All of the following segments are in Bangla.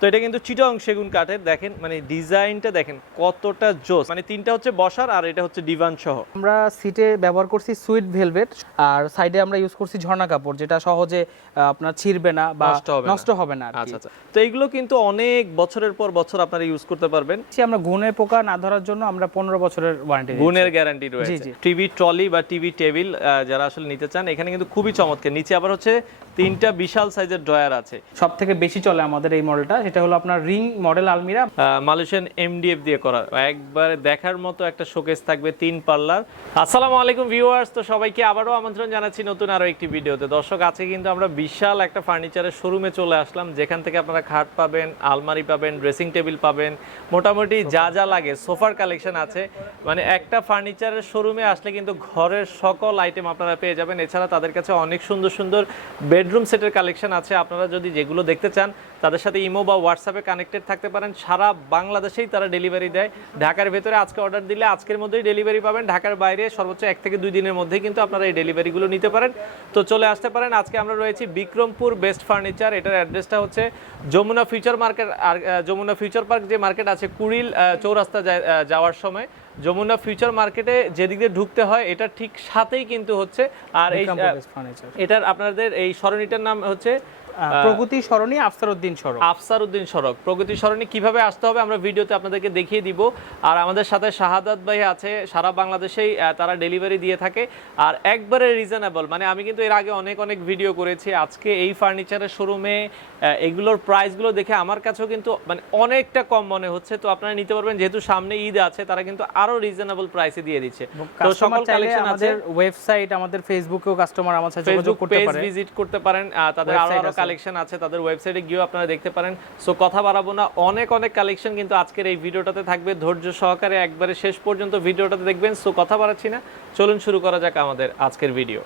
তো এটা কিন্তু চিটং সেগুন কাঠের দেখেন মানে ডিজাইনটা দেখেন কতটা জোস। মানে তিনটা হচ্ছে বসার আর এটা হচ্ছে ডিভান সহ। আমরা সিটে ব্যবহার করছি সুইট ভেলভেট আর সাইডে আমরা ইউজ করছি ঝর্ণা কাপড় যেটা সহজে আপনার ছিঁড়বে না বা নষ্ট হবে না। আচ্ছা আচ্ছা। তো এগুলো কিন্তু অনেক বছরের পর বছর আপনারা ইউজ করতে পারবেন। আমরা গুণে পোকা না ধরার জন্য আমরা পনেরো বছরের ওয়ারেন্টি গুণের গ্যারান্টি রয়েছে। টিভি ট্রলি বা টিভি টেবিল যারা আসলে নিতে চান এখানে কিন্তু খুবই চমৎকার। নিচে আবার হচ্ছে তিনটা বিশাল সাইজের ড্রয়ার আছে। সব থেকে বেশি চলে আমাদের এই মডেলটা সেটা হলো আপনার রিং মডেল আলমিরা। মালয়েশিয়ান এমডিএফ দিয়ে করা। একবারে দেখার মতো একটা শোকেস থাকবে তিন পাল্লার। আসসালামু আলাইকুম ভিউয়ার্স, তো সবাইকে আবারও আমন্ত্রণ জানাচ্ছি নতুন আরও একটি ভিডিওতে। দর্শক, আজকে কিন্তু আমরা বিশাল একটা ফার্নিচারের শোরুমে চলে আসলাম, যেখান থেকে আপনারা খাট পাবেন, আলমারি পাবেন, ড্রেসিং টেবিল পাবেন, মোটামুটি যা যা লাগে, সোফার কালেকশন আছে। মানে একটা ফার্নিচারের শোরুমে আসলে কিন্তু ঘরের সকল আইটেম আপনারা পেয়ে যাবেন। এছাড়া তাদের কাছে অনেক সুন্দর সুন্দর বেডরুম সেটের কালেকশন আছে। আপনারা যদি যেগুলো দেখতে চান, তাদের সাথে ইমো বা হোয়াটসঅ্যাপে কানেক্টেড থাকতে পারেন। সারা বাংলাদেশেই তারা ডেলিভারি দেয়। ঢাকার ভেতরে আজকে অর্ডার দিলে আজকের মধ্যেই ডেলিভারি পাবেন। ঢাকার বাইরে সর্বোচ্চ এক থেকে দুই দিনের মধ্যেই কিন্তু আপনারা এই ডেলিভারিগুলো নিতে পারেন। তো চলে আসতে পারেন। আজকে আমরা রয়েছি বিক্রমপুর বেস্ট ফার্নিচার এটার অ্যাড্রেসটা হচ্ছে যমুনা ফিউচার মার্কেট আর যমুনা ফিউচার পার্ক যে মার্কেট আছে কুড়িল চৌরাস্তা যাওয়ার সময়। যমুনা ফিউচার মার্কেটে যেদিক দিয়ে ঢুকতে হয় এটা ঠিক সাথেই কিন্তু হচ্ছে। আর এই এটার আপনাদের এই সরণিটার নাম হচ্ছে প্রগতি সরণি আফসার উদ্দিন সড়ক। আফসার উদ্দিন সড়ক। প্রগতি সরণি কীভাবে আসতে হবে আমরা ভিডিওতে আপনাদেরকে দেখিয়ে দিব। আর আমাদের সাথে শাহাদাত ভাই আছে সারা বাংলাদেশেই তারা ডেলিভারি দিয়ে থাকে। আর একবারে রিজনেবল মানে আমি কিন্তু এর আগে অনেক অনেক ভিডিও করেছি। আজকে এই ফার্নিচারের শোরুমে এগুলোর প্রাইসগুলো দেখে আমার কাছেও কিন্তু মানে অনেকটা কম মনে হচ্ছে। তো আপনারা নিতে পারবেন যেহেতু সামনে ঈদ আছে তারা কিন্তু আরও রিজনেবল প্রাইসে দিয়ে দিচ্ছে। তো সকল কালেকশন আছে। ওয়েবসাইট আমাদের ফেসবুকেও কাস্টমার আমার সাথে যোগাযোগ করতে পেজ পারে। ভিজিট করতে পারেন তাদের আরও আরও। কালেকশন আছে, তাদের ওয়েবসাইটে গিয়েও আপনারা দেখতে পারেন। সো কথা বাড়াবো না, অনেক অনেক কালেকশন কিন্তু আজকের এই ভিডিওটাতে থাকবে। ধৈর্য সহকারে একবারে শেষ পর্যন্ত ভিডিওটাতে দেখবেন। সো কথা বাড়াচ্ছি না, চলুন শুরু করা যাক আমাদের আজকের ভিডিও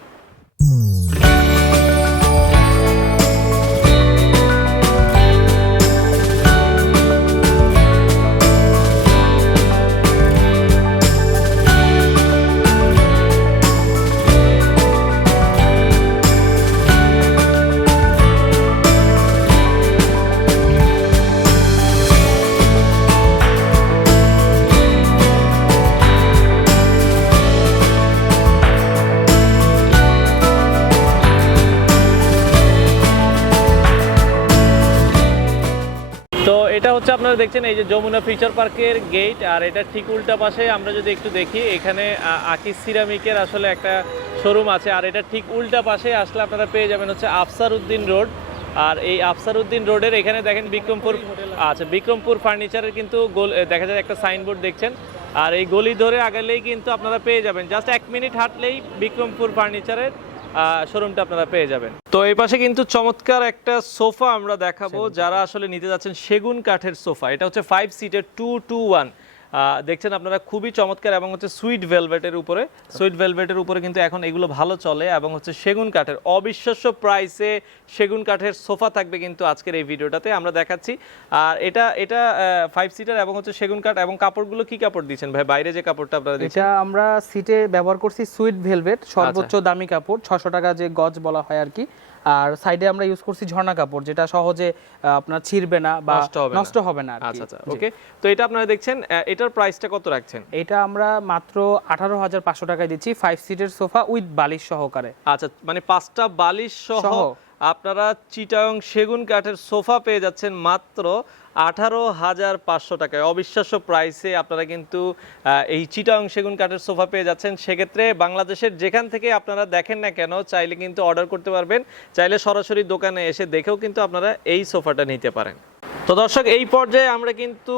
আপনারা দেখছেন এই যে যমুনা ফিউচার পার্কের গেট আর এটা ঠিক উল্টা পাশে। আমরা যদি একটু দেখি এখানে আকিস সিরামিকের আসলে একটা শোরুম আছে। আর এটা ঠিক উল্টা পাশে আসলে আপনারা পেয়ে যাবেন হচ্ছে আফসার উদ্দিন রোড। আর এই আফসার উদ্দিন রোডের এখানে দেখেন বিক্রমপুর আচ্ছা বিক্রমপুর ফার্নিচারের কিন্তু গোল দেখা যায় একটা সাইনবোর্ড দেখছেন। আর এই গলি ধরে আগেলেই কিন্তু আপনারা পেয়ে যাবেন। জাস্ট এক মিনিট হাঁটলেই বিক্রমপুর ফার্নিচারের শোরুমটা আপনারা পেয়ে যাবেন। তো এই পাশে কিন্তু চমৎকার একটা সোফা আমরা দেখাবো। যারা আসলে নিতে যাচ্ছেন সেগুন কাঠের সোফা। এটা হচ্ছে ফাইভ সিটের টু টু ওয়ান দেখছেন আপনারা খুবই চমৎকার এবং হচ্ছে সুইট ভেলভেটের উপরে। সুইট ভেলভেটের উপরে কিন্তু এখন এগুলো ভালো চলে এবং হচ্ছে সেগুন কাঠের। অবিশ্বাস্য প্রাইসে সেগুন কাঠের সোফা থাকবে কিন্তু আজকের এই ভিডিওটাতে। আমরা দেখাচ্ছি। আর এটা এটা ফাইভ সিটার এবং হচ্ছে সেগুন কাঠ এবং কাপড়গুলো কি কাপড় দিচ্ছেন ভাই? বাইরে যে কাপড়টা আপনারা এটা আমরা সিটে ব্যবহার করছি সুইট ভেলভেট সর্বোচ্চ দামি কাপড় ছশো টাকা যে গজ বলা হয় আর কি। আর সাইডে আমরা ইউজ করছি ঝর্ণা কাপড় যেটা সহজে আপনার ছিঁড়বে না বা নষ্ট হবে না। আচ্ছা আচ্ছা ওকে। তো এটা আপনারা দেখছেন এটার প্রাইসটা কত রাখছেন? এটা আমরা মাত্র আঠারো হাজার পাঁচশো টাকায় দিচ্ছি ফাইভ সিটের সোফা উইথ বালিশ সহকারে। আচ্ছা মানে পাঁচটা বালিশ সহ। আপনারা চিটাং সেগুন কাঠের সোফা পেয়ে যাচ্ছেন মাত্র আঠারো হাজার পাঁচশো টাকায়। অবিশ্বাস্য প্রাইসে আপনারা কিন্তু এই চিটাং সেগুন কাঠের সোফা পেয়ে যাচ্ছেন। সেক্ষেত্রে বাংলাদেশের যেখান থেকে আপনারা দেখেন না কেন, চাইলে কিন্তু অর্ডার করতে পারবেন। চাইলে সরাসরি দোকানে এসে দেখেও কিন্তু আপনারা এই সোফাটা নিতে পারেন। তো দর্শক এই পর্যায়ে আমরা কিন্তু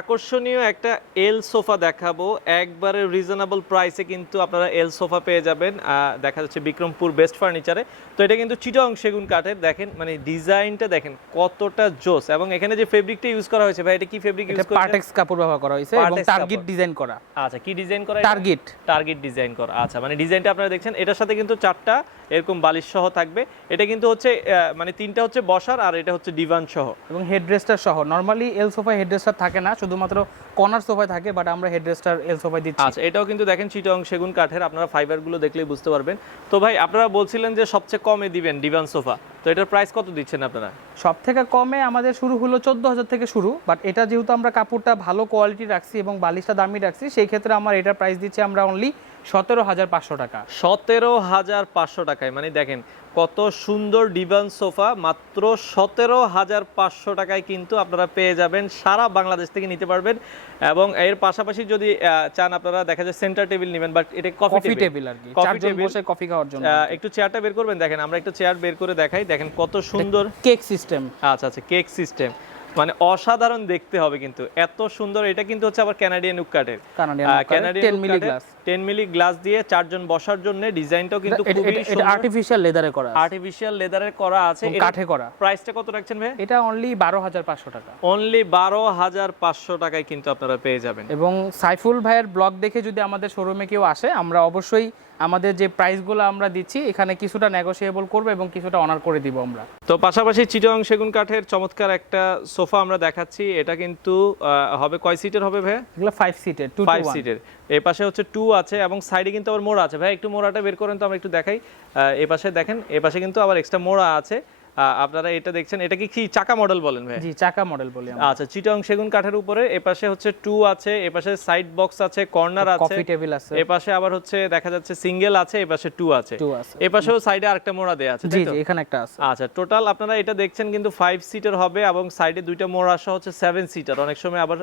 আকর্ষণীয় একটা এল সোফা দেখাবো। একবারে রিজনেবল প্রাইসে কিন্তু আপনারা এল সোফা পেয়ে যাবেন। দেখা যাচ্ছে বিক্রমপুর বেস্ট ফার্নিচারে তো এটা কিন্তু চিটং সেগুন কাঠের। দেখেন মানে ডিজাইনটা দেখেন কতটা জোস। এবং এখানে যে ফেব্রিকটা ইউজ করা হয়েছে ভাই এটা কি ফেব্রিক ইউজ করা পার্টেক্স কাপড় ব্যবহার করা হয়েছে এবং টার্গেট ডিজাইন করা। আচ্ছা কি ডিজাইন করা টার্গেট টার্গেট ডিজাইন করা। আচ্ছা মানে ডিজাইনটা আপনারা দেখছেন এটার সাথে কিন্তু চারটা এরকম বালিশ সহ থাকবে। এটা কিন্তু হচ্ছে মানে তিনটা হচ্ছে বসার আর এটা হচ্ছে ডিভান সহ। এবং হেডরেস্টার সহ। নর্মালি এল সোফায় হেডরেস্টার থাকে না শুধুমাত্র কর্নার সোফায় থাকে বাট আমরা হেডরেস্টার এল সোফায় দিচ্ছি। আচ্ছা এটাও কিন্তু দেখেন চিটং সেগুন কাঠের আপনারা ফাইবারগুলো দেখলেই বুঝতে পারবেন। তো ভাই আপনারা বলছিলেন যে সবচেয়ে কমে দিবেন ডিভান সোফা তো এটার প্রাইস কত দিচ্ছেন আপনারা? সব থেকে কমে আমাদের শুরু হলো চোদ্দ হাজার থেকে শুরু বাট এটা যেহেতু আমরা কাপড়টা ভালো কোয়ালিটি রাখছি এবং বালিশটা দামি রাখছি সেই ক্ষেত্রে আমার এটার প্রাইস দিচ্ছি আমরা অনলি সতেরো হাজার পাঁচশো টাকা। সতেরো হাজার পাঁচশো টাকায় মানে দেখেন কত সুন্দর ডিভান সোফা মাত্র সতেরো হাজার পাঁচশো টাকায় কিন্তু আপনারা পেয়ে যাবেন সারা বাংলাদেশ থেকে নিতে পারবেন এবং এর পাশাপাশি যদি চান আপনারা দেখা যায় সেন্টার টেবিল নেবেন বাট এটা কফি কফি টেবিল টেবিল আর কি চারজন table। বসে কফি খাওয়ার জন্য। একটু চেয়ারটা বের করবেন দেখেন আমরা একটা চেয়ার বের করে দেখাই দেখেন কত সুন্দর। কেক সিস্টেম আচ্ছা আচ্ছা কেক সিস্টেম মানে অসাধারণ দেখতে হবে কিন্তু এত সুন্দর এটা কিন্তু হচ্ছে আবার ক্যানাডিয়ান উক কাঠের Canadian Canadian 10 milli glass ten milli glass দিয়ে চারজন বসার জন্য ডিজাইনটাও কিন্তু খুবই আর্টিফিশিয়াল লেদারে করা আর্টিফিশিয়াল লেদারের করা আছে। কাঠে করা। প্রাইসটা কত রাখছেন ভাই? এটা অনলি বারো হাজার পাঁচশো টাকা। অনলি বারো হাজার পাঁচশো টাকায় কিন্তু আপনারা পেয়ে যাবেন। এবং সাইফুল ভাইয়ের ব্লগ দেখে যদি আমাদের শোরুমে কেউ আসে আমরা অবশ্যই আমাদের যে প্রাইসগুলো আমরা দিচ্ছি এখানে কিছুটা নেগোসিয়েবল করব এবং কিছুটা অনার করে দিব আমরা। তো পাশাপাশি চিটং সেগুন কাঠের চমৎকার একটা সোফা আমরা দেখাচ্ছি। এটা কিন্তু হবে কয় সিটের হবে ভাই? এগুলো ফাইভ সিটের টু ফাইভ সিটের এই পাশে হচ্ছে টু আছে এবং সাইডে কিন্তু আবার মোড়া আছে। ভাই একটু মোড়াটা বের করেন তো আমরা একটু দেখাই। এই পাশে দেখেন এই পাশে কিন্তু আবার এক্সট্রা মোড়া আছে। আপনারা এটা দেখছেন এটা কি চাকা মডেল বলেন ভাই? জি চাকা মডেল বলি আমরা। আচ্ছা চিটং সেগুন কাঠের উপরে এ পাশে হচ্ছে টু আছে এ পাশে সাইড বক্স আছে কর্নার আছে কফি টেবিল আছে। এ পাশে আবার হচ্ছে দেখা যাচ্ছে সিঙ্গেল আছে এ পাশে টু আছে। টু আছে। এ পাশেও সাইডে আরেকটা মোড়া দেয়া আছে জি জি এখানে একটা আছে। আচ্ছা টোটাল আপনারা এটা দেখছেন কিন্তু ফাইভ সিটার হবে এবং সাইডে দুইটা মোড়া আসা হচ্ছে সেভেন সিটার অনেক সময় আবার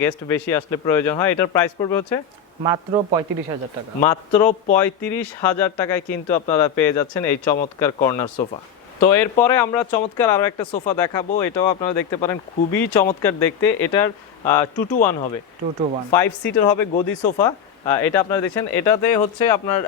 গেস্ট বেশি আসলে প্রয়োজন হয়। এটার প্রাইস পড়বে হচ্ছে? মাত্র পঁয়ত্রিশ হাজার টাকা। মাত্র পঁয়ত্রিশ হাজার টাকায় কিন্তু আপনারা পেয়ে যাচ্ছেন এই চমৎকার কর্নার সোফা। তো এরপরে আমরা চমৎকার আরও একটা সোফা দেখাবো এটাও আপনারা দেখতে পারেন খুবই চমৎকার দেখতে। এটার টু টু ওয়ান হবে। Two two one five seater হবে গদি সোফা। এটা আপনারা দেখছেন এটাতে হচ্ছে আপনার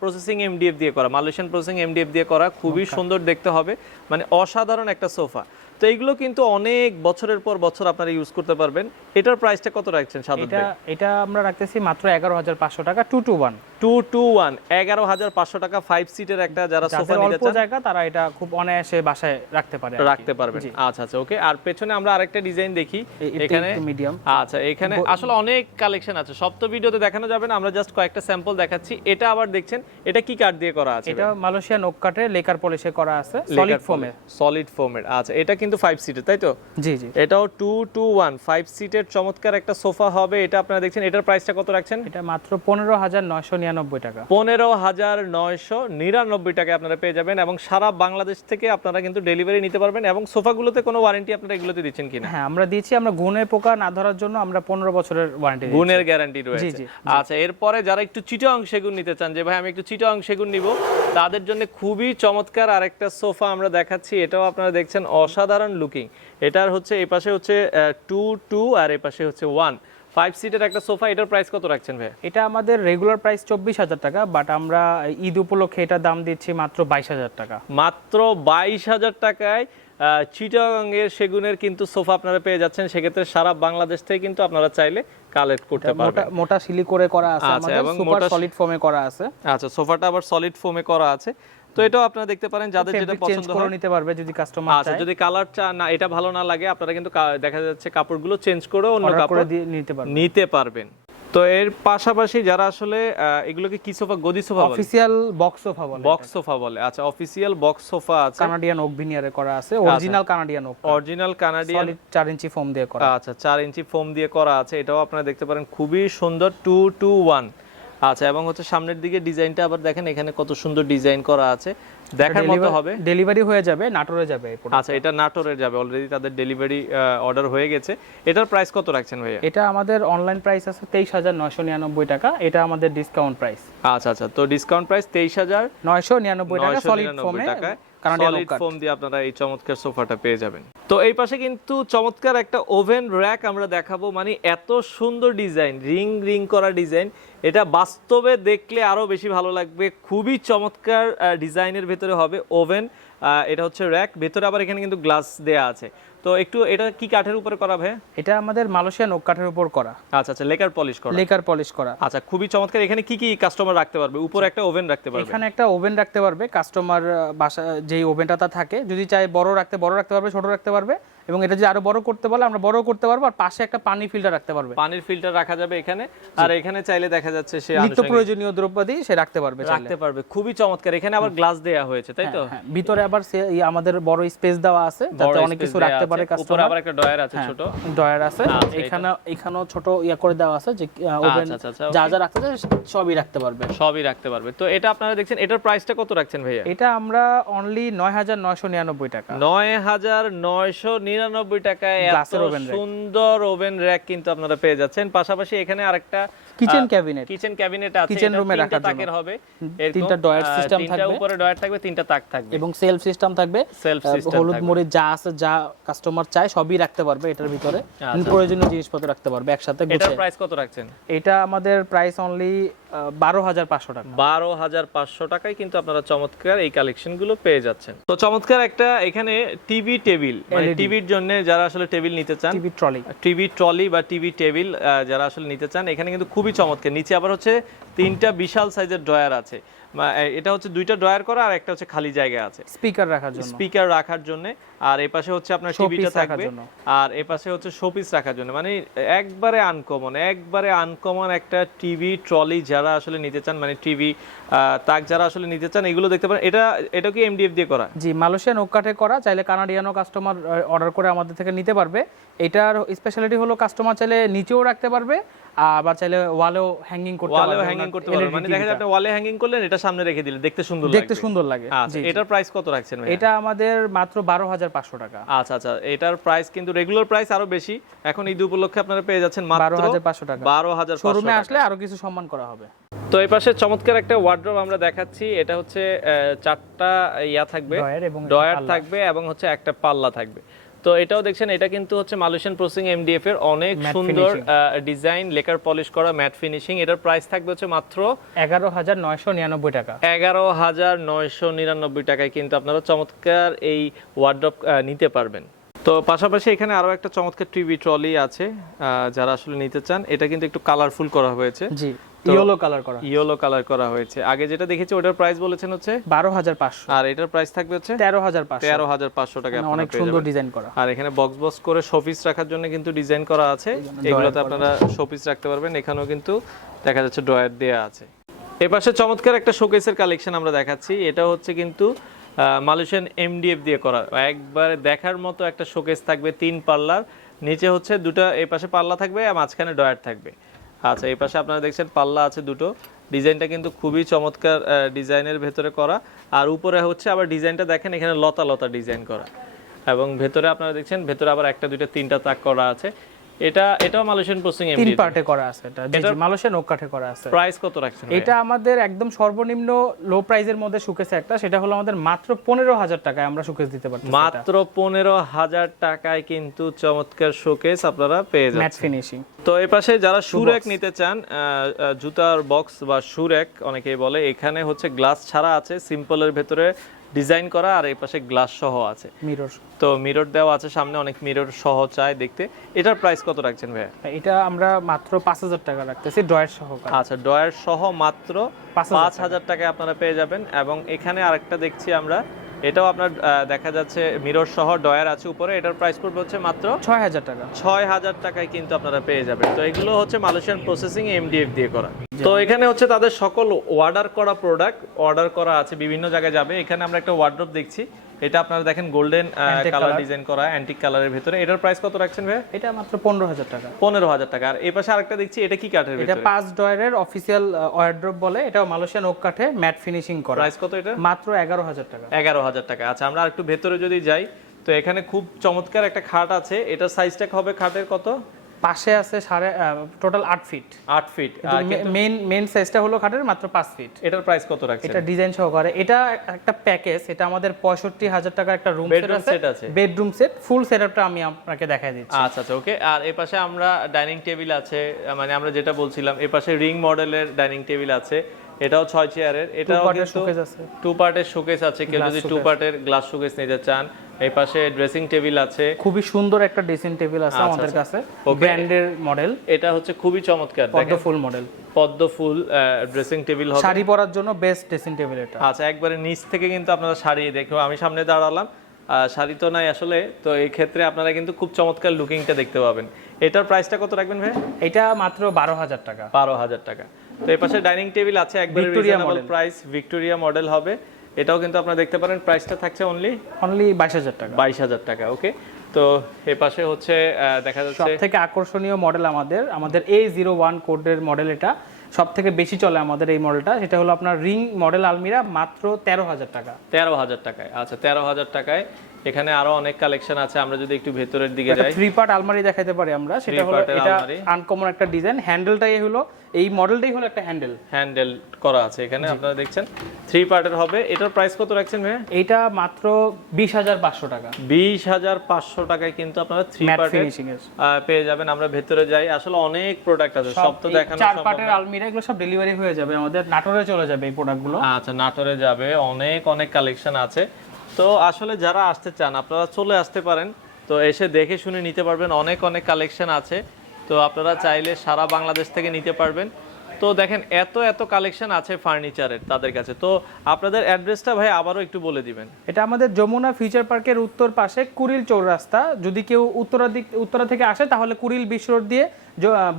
প্রসেসিং এমডিএফ দিয়ে করা মালয়েশিয়ান প্রসেসিং এমডিএফ দিয়ে করা খুবই সুন্দর দেখতে হবে। মানে অসাধারণ একটা সোফা। তো এইগুলো কিন্তু অনেক বছরের পর বছর আপনারা ইউজ করতে পারবেন। এটার প্রাইসটা কত রাখছেন সাদত এটা এটা আমরা রাখতেছি মাত্র এগারো হাজার পাঁচশো টাকা two two one two two one এগারো হাজার পাঁচশো টাকা ফাইভ সিটের একটা যারা সোফা নিতে চান। জায়গা তারা এটা খুব অনায়াসে বাসায় রাখতে পারে রাখতে পারবেন। আচ্ছা আচ্ছা ওকে আর পেছনে আমরা আরেকটা ডিজাইন দেখি। এখানে medium। আচ্ছা এখানে আসলে অনেক কালেকশন আছে। সব তো ভিডিওতে দেখানো যাবে না আমরা জাস্ট কয়েকটা স্যাম্পল দেখাচ্ছি। এটা আবার দেখছেন এটা কি কাঠ দিয়ে করা আছে এটা মালয়েশিয়ান ওক কাঠে লেকার পলিশে করা আছে সলিড ফোমে সলিড ফোমের আচ্ছা এটা কিন্তু ফাইভ সিটের তাই তো? জি জি। এটাও টু টু ওয়ান ফাইভ সিটের চমৎকার একটা সোফা হবে এটা আপনারা দেখছেন এটার প্রাইসটা কত রাখছেন? এটা মাত্র পনেরো হাজার নয়শো নিরানব্বই টাকা। পনেরো হাজার নয়শো নিরানব্বই টাকা আপনারা পেয়ে যাবেন এবং সারা বাংলাদেশ থেকে আপনারা কিন্তু ডেলিভারি নিতে পারবেন এবং সোফাগুলোতে কোনো ওয়ারেন্টি আপনারা এগুলোতে দিচ্ছেন কিনা? হ্যাঁ আমরা দিয়েছি আমরা গুণে পোকা না ধরার জন্য আমরা পনেরো বছরের ওয়ারেন্টি গুণের গ্যারান্টি রয়েছে। আচ্ছা এরপরে যারা একটু চিটং সেগুন নিতে চান যে ভাই আমি একটু চিটং সেগুন নিব। তাদের জন্য খুবই চমৎকার আরেকটা সোফা আমরা দেখাচ্ছি। এটাও আপনারা দেখছেন অসাধারণ লুকিং। এটার হচ্ছে এই পাশে হচ্ছে টু টু আর এই পাশে হচ্ছে ওয়ান ফাইভ সিটের একটা সোফা এটার প্রাইস কত রাখছেন ভাই এটা আমাদের রেগুলার প্রাইস চব্বিশ হাজার টাকা বাট আমরা ঈদ উপলক্ষে এটা দাম দিচ্ছি মাত্র বাইশ হাজার টাকা। মাত্র বাইশ হাজার টাকায় চিটাগাংয়ের সেগুনের কিন্তু সোফা আপনারা পেয়ে যাচ্ছেন। সেক্ষেত্রে সারা বাংলাদেশ থেকে কিন্তু আপনারা চাইলে কালেক্ট করতে পারবেন। মোটা সিলি করে করা আছে আচ্ছা, আমাদের এবং সুপার সলিড ফোমে করা আছে। আচ্ছা সোফাটা আবার সলিড ফোমে করা আছে। তো এটাও আপনারা দেখতে পারেন যাদের যেটা পছন্দ করে হয়। নিতে পারবে যদি কাস্টমার চায়। আচ্ছা যদি কালার চা না এটা ভালো না লাগে আপনারা কিন্তু দেখা যাচ্ছে কাপড়গুলো চেঞ্জ করে অন্য কাপড় দিয়ে নিতে পারবে নিতে পারবেন। তো এর পাশাপাশি যারা আসলে এগুলোকে কি সোফা? গদি সোফা অফিসিয়াল বক্স সোফা বলে বক্স সোফা বলে। আচ্ছা অফিসিয়াল বক্স সোফা আছে। কানাডিয়ান ওক ভিনিয়ারে করা আছে। Original Canadian oak original Canadian solid চার ইঞ্চি ফোম দিয়ে করা। আচ্ছা 4 ইঞ্চি ফোম দিয়ে করা আছে। এটাও আপনারা দেখতে পারেন। খুবই সুন্দর টু টু ওয়ান আচ্ছা এবং হচ্ছে সামনের দিকে ডিজাইনটা আবার দেখেন এখানে কত সুন্দর ডিজাইন করা আছে। দেখার মতো হবে। ডেলিভারি হয়ে যাবে নাটোরে যাবে আচ্ছা এটা নাটোরে যাবে অলরেডি তাদের ডেলিভারি অর্ডার হয়ে গেছে। এটার প্রাইস কত রাখছেন ভাইয়া? এটা আমাদের অনলাইন প্রাইস আছে তেইশ হাজার নয়শো নিরানব্বই টাকা এটা আমাদের ডিসকাউন্ট প্রাইস আচ্ছা আচ্ছা তো ডিসকাউন্ট প্রাইস তেইশ হাজার নয়শো নিরানব্বই টাকা সলিড কানাডিয়ান সলিড ফোম দিয়ে আপনারা এই চমৎকার সোফাটা পেয়ে যাবেন। তো এই পাশে কিন্তু চমৎকার একটা ওভেন র্যাক আমরা দেখাবো মানে এত সুন্দর ডিজাইন রিং রিং করা ডিজাইন। এটা বাস্তবে দেখলে আরও বেশি ভালো লাগবে। খুবই চমৎকার ডিজাইনের ভেতরে হবে ওভেন। এটা হচ্ছে র্যাক। ভেতরে আবার এখানে কিন্তু গ্লাস দেয়া আছে। তো একটু এটা কি কাঠের উপরে করা ভাই? এটা আমাদের মালয়েশিয়ান ওক কাঠের উপর করা। আচ্ছা আচ্ছা লেকার পলিশ করা। লেকার পলিশ করা। আচ্ছা খুবই চমৎকার। এখানে কি কি কাস্টমার রাখতে পারবে? উপরে একটা ওভেন রাখতে পারবে? এখানে একটা ওভেন রাখতে পারবে। কাস্টমার বাসা যেই ওভেনটা তা থাকে যদি চায় বড় রাখতে বড় রাখতে পারবে ছোট রাখতে পারবে। এবং এটা যদি আরও বড় করতে বলে আমরা বড় করতে পারব আর পাশে একটা পানি ফিল্টার রাখতে পারবে। পানির ফিল্টার রাখা যাবে এখানে আর এখানে চাইলে দেখা যাচ্ছে সে নিত্য প্রয়োজনীয় দ্রব্যাদি সে রাখতে পারবে রাখতে পারবে খুবই চমৎকার এখানে আবার গ্লাস দেয়া হয়েছে তাই তো? হ্যাঁ, ভিতরে আবার সে- আমাদের বড় স্পেস দেওয়া আছে যাতে অনেক কিছু রাখতে। পারে উপরে কাস্টমার আবার একটা ডয়ার আছে ছোট। ডয়ার আছে আচ্ছা, এখানে এখানেও ছোট ইয়া করে দেওয়া আছে যে ওভেন আচ্ছা, আচ্ছা, যা যা রাখতে চায় সবই রাখতে পারবে। সবই রাখতে পারবে। তো এটা আপনারা দেখছেন এটার প্রাইসটা কত রাখছেন ভাইয়া? এটা আমরা অনলি নয় হাজার নয়শো নিরানব্বই টাকা। নয় হাজার নয়শো নিরানব্বই টাকায়। সুন্দর ওভেন র্যাক কিন্তু আপনারা পেয়ে যাচ্ছেন। পাশাপাশি এখানে আরেকটা কিচেন ক্যাবিনেট। কিচেন ক্যাবিনেট আছে। Kitchen এটা তিনটা রাখার জন্য। হবে। তিনটা ডয়ার আহ, system তিনটা উপরে ডয়ার থাকবে তিনটা তাক থাকবে। এবং সেলফ সিস্টেম থাকবে। হলুদ। যা আছে যা কাস্টমার চায় সবই রাখতে পারবে এটার ভিতরে। আচ্ছা। প্রয়োজনীয় জিনিসপত্র রাখতে পারবে একসাথে এটার প্রাইস কত রাখছেন? এটা আমাদের প্রাইস অনলি বারো হাজার পাঁচশো টাকা। বারো হাজার পাঁচশো টাকায় কিন্তু আপনারা চমৎকার এই কালেকশনগুলো পেয়ে যাচ্ছেন। তো চমৎকার একটা এখানে টিভি টেবিল মানে টিভির জন্য যারা আসলে টেবিল নিতে চান টিভি ট্রলি। টিভি ট্রলি বা টিভি টেবিল যারা আসলে নিতে চান এখানে কিন্তু খুবই চমৎকার। নিচে আবার হচ্ছে তিনটা বিশাল সাইজের ড্রয়ার আছে। এটা হচ্ছে দুইটা ড্রয়ার করা আর একটা হচ্ছে খালি জায়গা আছে। স্পিকার রাখার জন্য। স্পিকার রাখার জন্য। আর এই পাশে হচ্ছে আপনার টিভিটা থাকবে। জন্য। আর এই পাশে হচ্ছে শোপিস রাখার জন্য। মানে একবারে আনকমন একবারে আনকমন একটা টিভি ট্রলি যারা আসলে নিতে চান মানে টিভি তাক যারা আসলে নিতে চান এগুলো দেখতে পারেন। এটা এটা কি এমডিএফ দিয়ে করা? জি মালয়েশিয়ান ওক কাঠে করা। চাইলে কানাডিয়ানও কাস্টমার অর্ডার করে আমাদের থেকে নিতে পারবে। এটার স্পেশালিটি হলো কাস্টমার চাইলে নিচেও রাখতে পারবে আবার চাইলে ওয়ালেও হ্যাঙ্গিং করতে পারবে। ওয়ালেও হ্যাঙ্গিং করতে পারবেন মানে দেখা যায় আপনি ওয়ালে হ্যাঙ্গিং করলেন এটা সামনে রেখে দিলেন। দেখতে সুন্দর লাগে দেখতে সুন্দর লাগে। আচ্ছা। এটার প্রাইস কত রাখছেন ভাইয়া? এটা আমাদের মাত্র বারো হাজার পাঁচশো টাকা। আচ্ছা আচ্ছা এটার প্রাইস কিন্তু রেগুলার প্রাইস আরও বেশি। এখন ঈদ উপলক্ষে আপনারা পেয়ে যাচ্ছেন মাত্র বারো হাজার পাঁচশো টাকা। বারো হাজার শোরুমে আসলে আরও কিছু সম্মান করা হবে। তো এই পাশে চমৎকার একটা ওয়ার্ড্রোব আমরা দেখাচ্ছি। এটা হচ্ছে চারটা ইয়া থাকবে। ডয়ার। থাকবে এবং হচ্ছে একটা পাল্লা থাকবে। তো এটাও দেখছেন এটা কিন্তু হচ্ছে মালয়েশিয়ান প্রসেসিং এমডিএফ এর অনেক সুন্দর ডিজাইন লেকার পলিশ করা ম্যাট ফিনিশিং এটার প্রাইস থাকবে হচ্ছে মাত্র এগারো হাজার নয়শো নিরানব্বই টাকা। এগারো হাজার নয়শো নিরানব্বই টাকায় কিন্তু আপনারা চমৎকার এই ওয়ার্ড্রপ নিতে পারবেন। তো পাশাপাশি এখানে আরও একটা চমৎকার টিভি ট্রলি আছে আহ, যারা আসলে নিতে চান এটা কিন্তু একটু কালারফুল করা হয়েছে। জি। ইয়েলো কালার করা ইয়েলো কালার করা হয়েছে। আগে যেটা দেখেছি ওটার প্রাইস বলেছেন হচ্ছে? বারো হাজার পাঁচশো। আর এটার প্রাইস থাকবে হচ্ছে? তেরো হাজার পাঁচশো। তেরো হাজার পাঁচশো টাকা অনেক সুন্দর ডিজাইন করা। আর এখানে বক্স বক্স করে শোপিস রাখার জন্য কিন্তু ডিজাইন করা আছে। এগুলোতে আপনারা শোপিস রাখতে পারবেন। এখানেও কিন্তু দেখা যাচ্ছে ড্রয়ার দেয়া আছে। এপাশে চমৎকার একটা শোকেসের কালেকশন আমরা দেখাচ্ছি। এটা হচ্ছে কিন্তু মালয়েশিয়ান এমডিএফ দিয়ে করা। একবারে দেখার মতো একটা শোকেস থাকবে তিন পাল্লার। নিচে হচ্ছে দুটো এই পাশে পাল্লা থাকবে আর মাঝখানে ডয়ার থাকবে। আচ্ছা এই পাশে আপনারা দেখছেন পাল্লা আছে দুটো। ডিজাইনটা কিন্তু খুবই চমৎকার ডিজাইনের ভেতরে করা। আর উপরে হচ্ছে আবার ডিজাইনটা দেখেন, এখানে লতা লতা ডিজাইন করা। এবং ভেতরে আপনারা দেখছেন, ভেতরে আবার একটা, দুইটা, তিনটা তাক করা আছে। এটা এটাও মালয়েশিয়ান প্রসেসিং তিন পার্টে করা আছে এটা। জি মালয়েশিয়ান ওক কাঠে করা আছে। প্রাইস কত রাখছেন এটা আমাদের একদম সর্বনিম্ন লো প্রাইজের মধ্যে শুকেছে একটা। সেটা হলো আমাদের মাত্র পনেরো হাজার টাকায় আমরা শুকেস দিতে পারছি মাত্র পনেরো হাজার টাকায় কিন্তু চমৎকার শোকেস আপনারা পেয়ে ম্যাট ফিনিশিং তো এই পাশে যারা শুরেক নিতে চান জুতার বক্স বা শুরেক অনেকেই বলে এখানে হচ্ছে গ্লাস ছাড়া আছে সিম্পলের ভেতরে ডিজাইন করা আর এই পাশে গ্লাস সহ আছে। মিরর তো মিরর দেওয়া আছে সামনে অনেক মিরর সহ চায় দেখতে। এটার প্রাইস কত রাখছেন ভাইয়া? এটা আমরা মাত্র পাঁচ হাজার টাকা রাখতেছি ডয়ার সহ আচ্ছা ডয়ার সহ মাত্র পাঁচ হাজার টাকায় আপনারা পেয়ে যাবেন। এবং এখানে আরেকটা দেখছি আমরা এটাও আপনার দেখা যাচ্ছে মিরর সহ ডয়ার আছে উপরে। এটার প্রাইস পড়বে হচ্ছে মাত্র ছয় হাজার টাকা। ছয় হাজার টাকায় কিন্তু আপনারা পেয়ে যাবেন। তো এগুলো হচ্ছে মালয়েশিয়ান প্রসেসিং এমডিএফ দিয়ে করা। তো এখানে হচ্ছে তাদের সকল অর্ডার করা প্রোডাক্ট অর্ডার করা আছে বিভিন্ন জায়গায় যাবে। এখানে আমরা একটা ওয়ার্ড্রপ দেখছি। এটা আপনারা দেখেন গোল্ডেন কালার ডিজাইন করা অ্যান্টিক কালারের ভিতরে। এটার প্রাইস কত রাখছেন ভাই এটা মাত্র পনেরো হাজার টাকা। পনেরো হাজার টাকা। আর এই পাশে আরেকটা দেখছি এটা কি কাঠের ভিতরে? এটা পাঁচ ডয়ারের অফিসিয়াল ওয়ার্ড্রপ বলে। এটাও মালয়েশিয়ান ওক কাঠে ম্যাট ফিনিশিং করা। প্রাইস কত এটা? মাত্র এগারো হাজার টাকা। এগারো হাজার টাকা। আচ্ছা আমরা আরেকটু ভেতরে যদি যাই তো এখানে খুব চমৎকার একটা খাট আছে। এটা সাইজটা হবে খাটের কত? পাশে আছে সাড়ে টোটাল আট ফিট আট ফিট মেন মেন সাইজটা হলো খাটের মাত্র পাঁচ ফিট এটার প্রাইস কত রাখছেন? এটা ডিজাইন সহকারে। এটা একটা প্যাকেজ এটা আমাদের পঁয়ষট্টি হাজার টাকার একটা রুম সেট আছে। বেডরুম সেট ফুল সেটআপটা আমি আপনাকে দেখাই দিচ্ছি। আচ্ছা আচ্ছা ওকে আর এই পাশে আমরা ডাইনিং টেবিল আছে মানে আমরা যেটা বলছিলাম এই পাশে রিং মডেলের ডাইনিং টেবিল আছে এটাও ছয় চেয়ারের এটাও। টু পার্টের শোকেস আছে। কেউ যদি টু পার্টের গ্লাস শোকেস নিতে চান এই পাশে ড্রেসিং টেবিল আছে। খুবই সুন্দর একটা ড্রেসিং টেবিল আছে আচ্ছা, আমাদের আচ্ছা। কাছে. ব্র্যান্ডের মডেল এটা হচ্ছে খুবই চমৎকার পদ্ম ফুল মডেল পদ্ম ফুল ড্রেসিং টেবিল হবে। শাড়ি পরার জন্য বেস্ট ড্রেসিং টেবিল এটা। আচ্ছা একবারে নিচ থেকে কিন্তু আপনারা শাড়ি দেখো আমি সামনে দাঁড়ালাম। শাড়ি তো নাই আসলে তো এই ক্ষেত্রে আপনারা কিন্তু খুব চমৎকার লুকিংটা দেখতে পাবেন। এটার প্রাইসটা কত রাখবেন ভাই এটা মাত্র বারো হাজার টাকা। বারো হাজার টাকা। তো এই পাশে ডাইনিং টেবিল আছে একবারে Victoria reasonable price Victoria model হবে। এটাও কিন্তু আপনারা দেখতে পারেন প্রাইসটা থাকছে অনলি অনলি বাইশ হাজার টাকা। বাইশ হাজার টাকা ওকে তো এ পাশে হচ্ছে দেখা সব যাচ্ছে থেকে আকর্ষণীয় মডেল আমাদের আমাদের এ জিরো ওয়ান কোডের মডেল এটা। সব থেকে বেশি চলে আমাদের এই মডেলটা সেটা হলো আপনার রিং মডেল আলমিরা মাত্র তেরো হাজার টাকা। তেরো হাজার টাকায় আচ্ছা তেরো হাজার টাকায়। এখানে আরও অনেক কালেকশন আছে আমরা যদি একটু ভেতরের দিকে যাই। থ্রি পার্ট আলমারি দেখাতে পারি আমরা সেটা হলো এটা আনকমন একটা ডিজাইন হ্যান্ডেলটাই হলো এই মডেলটাই হলো একটা হ্যান্ডেল হ্যান্ডেল করা আছে এখানে আপনারা দেখছেন। থ্রি পার্টের হবে এটার প্রাইস কত রাখছেন ভাইয়া? এইটা মাত্র বিশ হাজার পাঁচশো টাকা। বিশ হাজার পাঁচশো টাকায় কিন্তু আপনারা থ্রি পার্ট পেয়ে যাবেন। আমরা ভেতরে যাই আসলে অনেক প্রোডাক্ট আছে সব তো দেখানো চার পার্টের। আলমিরা এগুলো সব ডেলিভারি হয়ে যাবে। আমাদের নাটোরে চলে যাবে এই প্রোডাক্টগুলো আচ্ছা নাটোরে যাবে অনেক অনেক কালেকশন আছে। তো আসলে যারা আসতে চান, আপনারা চলে আসতে পারেন। তো এসে দেখে শুনে নিতে পারবেন, অনেক অনেক কালেকশন আছে। তো আপনারা চাইলে সারা বাংলাদেশ থেকে নিতে পারবেন। তো দেখেন, এত এত কালেকশন আছে ফার্নিচারের তাদের কাছে। তো আপনাদের অ্যাড্রেসটা ভাই আবারও একটু বলে দিবেন। এটা আমাদের যমুনা ফিউচার পার্কের উত্তর পাশে কুড়িল চৌরাস্তা। যদি কেউ উত্তরা দিক, উত্তরা থেকে আসে, তাহলে কুড়িল বিশ্ব রোড দিয়ে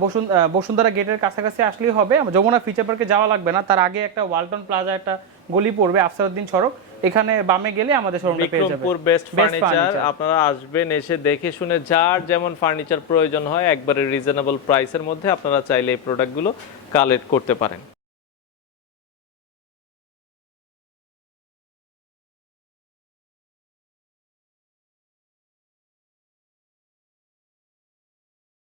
বসুন- বসুন্ধরা গেটের কাছাকাছি আসলেই হবে। যমুনা ফিউচার পার্কে যাওয়া লাগবে না। তার আগে একটা ওয়ালটন প্লাজা একটা গলি পড়বে আফসারউদ্দিন সড়ক। এখানে বামে গেলে আমাদের শোরুমটা পেয়ে যাবেন বিক্রমপুর বেস্ট ফার্নিচার আপনারা আসবেন এসে দেখে শুনে যার যেমন ফার্নিচার প্রয়োজন হয় একবারে রিজনেবল প্রাইসের মধ্যে আপনারা চাইলে এই প্রোডাক্টগুলো কালেক্ট করতে পারেন।